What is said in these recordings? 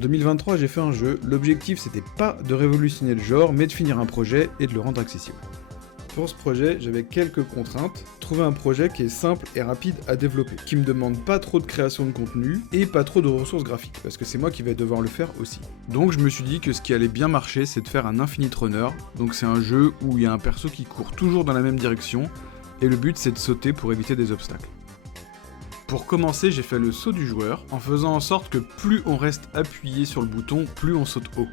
En 2023, j'ai fait un jeu, l'objectif c'était pas de révolutionner le genre, mais de finir un projet et de le rendre accessible. Pour ce projet, j'avais quelques contraintes. Trouver un projet qui est simple et rapide à développer, qui me demande pas trop de création de contenu et pas trop de ressources graphiques, parce que c'est moi qui vais devoir le faire aussi. Donc je me suis dit que ce qui allait bien marcher, c'est de faire un Infinite Runner. Donc c'est un jeu où il y a un perso qui court toujours dans la même direction, et le but c'est de sauter pour éviter des obstacles. Pour commencer, j'ai fait le saut du joueur, en faisant en sorte que plus on reste appuyé sur le bouton, plus on saute haut.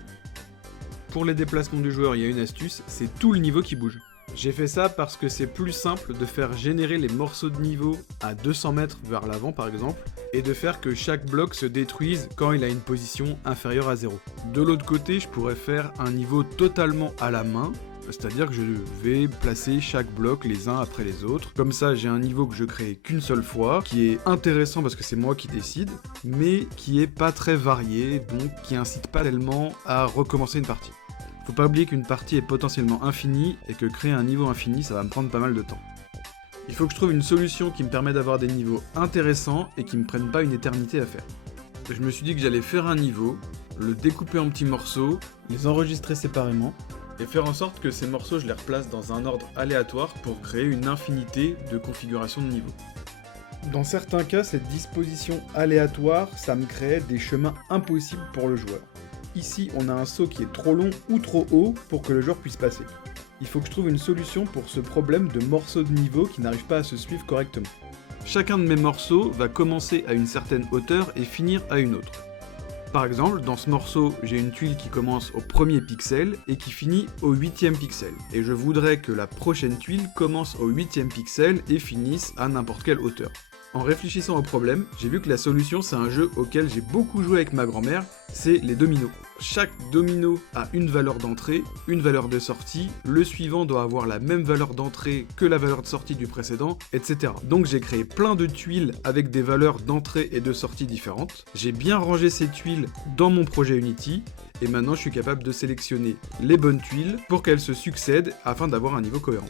Pour les déplacements du joueur, il y a une astuce, c'est tout le niveau qui bouge. J'ai fait ça parce que c'est plus simple de faire générer les morceaux de niveau à 200 mètres vers l'avant par exemple, et de faire que chaque bloc se détruise quand il a une position inférieure à 0. De l'autre côté, je pourrais faire un niveau totalement à la main, c'est-à-dire que je vais placer chaque bloc les uns après les autres. Comme ça, j'ai un niveau que je crée qu'une seule fois, qui est intéressant parce que c'est moi qui décide, mais qui est pas très varié, donc qui incite pas tellement à recommencer une partie. Faut pas oublier qu'une partie est potentiellement infinie et que créer un niveau infini, ça va me prendre pas mal de temps. Il faut que je trouve une solution qui me permet d'avoir des niveaux intéressants et qui me prennent pas une éternité à faire. Je me suis dit que j'allais faire un niveau, le découper en petits morceaux, les enregistrer séparément, et faire en sorte que ces morceaux je les replace dans un ordre aléatoire pour créer une infinité de configurations de niveaux. Dans certains cas, cette disposition aléatoire, ça me crée des chemins impossibles pour le joueur. Ici, on a un saut qui est trop long ou trop haut pour que le joueur puisse passer. Il faut que je trouve une solution pour ce problème de morceaux de niveau qui n'arrivent pas à se suivre correctement. Chacun de mes morceaux va commencer à une certaine hauteur et finir à une autre. Par exemple, dans ce morceau, j'ai une tuile qui commence au premier pixel et qui finit au 8e pixel. Et je voudrais que la prochaine tuile commence au 8e pixel et finisse à n'importe quelle hauteur. En réfléchissant au problème, j'ai vu que la solution c'est un jeu auquel j'ai beaucoup joué avec ma grand-mère, c'est les dominos. Chaque domino a une valeur d'entrée, une valeur de sortie, le suivant doit avoir la même valeur d'entrée que la valeur de sortie du précédent, etc. Donc j'ai créé plein de tuiles avec des valeurs d'entrée et de sortie différentes. J'ai bien rangé ces tuiles dans mon projet Unity, et maintenant je suis capable de sélectionner les bonnes tuiles pour qu'elles se succèdent afin d'avoir un niveau cohérent.